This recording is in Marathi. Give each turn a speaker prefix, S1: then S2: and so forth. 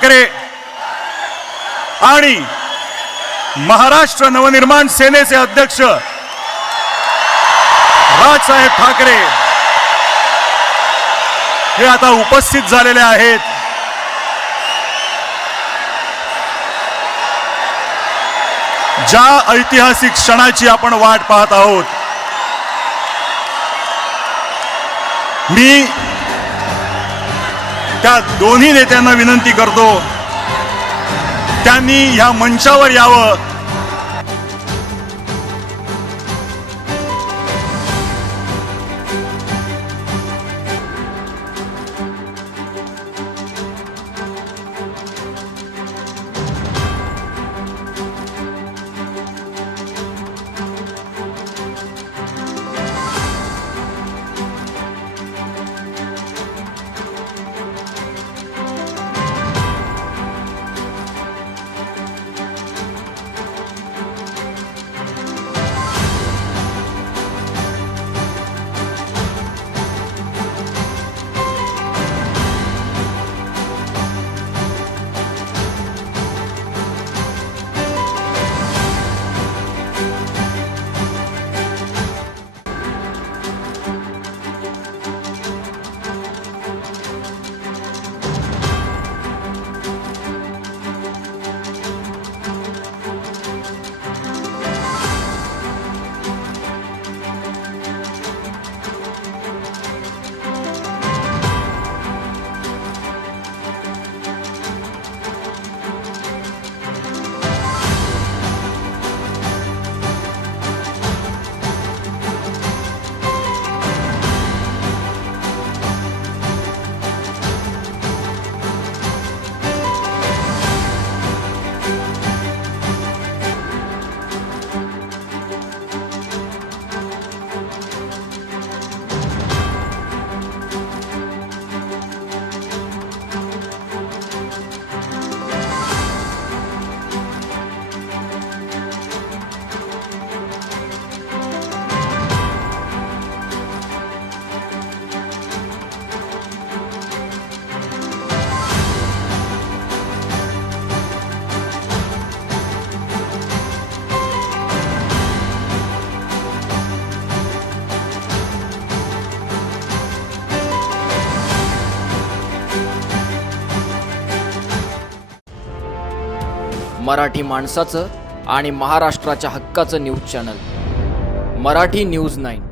S1: ठाकरे. आणि महाराष्ट्र नवनिर्माण सेनेचे अध्यक्ष राजसाहेब ठाकरे हे आता उपस्थित झालेले आहेत. ज्या ऐतिहासिक क्षणाची आपण वाट पाहत आहोत मी त्या दोन्ही नेत्यांना विनंती करतो. त्यांनी ह्या मंचावर यावं.
S2: मराठी माणसाचं आणि महाराष्ट्राच्या हक्काचं news channel. Marathi news nine.